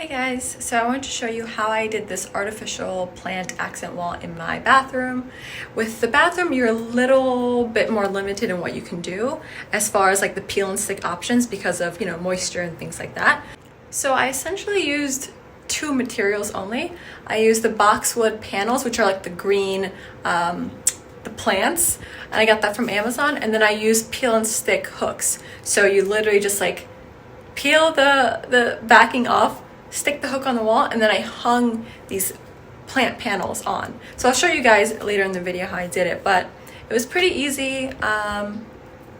Hey guys, so I wanted to show you how I did this artificial plant accent wall in my bathroom. With the bathroom, you're a little bit more limited in what you can do as far as like the peel and stick options because of, moisture and things like that. So I essentially used two materials only. I used the boxwood panels, which are like the green, the plants, and I got that from Amazon. And then I used peel and stick hooks. So you literally just like peel the backing off, stick the hook on the wall, and then I hung these plant panels on. So I'll show you guys later in the video how I did it, but it was pretty easy.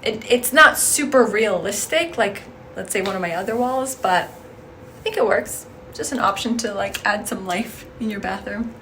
It's not super realistic like, let's say, one of my other walls, but I think it works. Just an option to like add some life in your bathroom.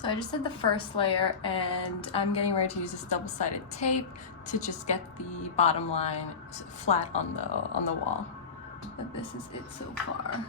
So I just did the first layer and I'm getting ready to use this double-sided tape to just get the bottom line flat on the wall. But this is it so far.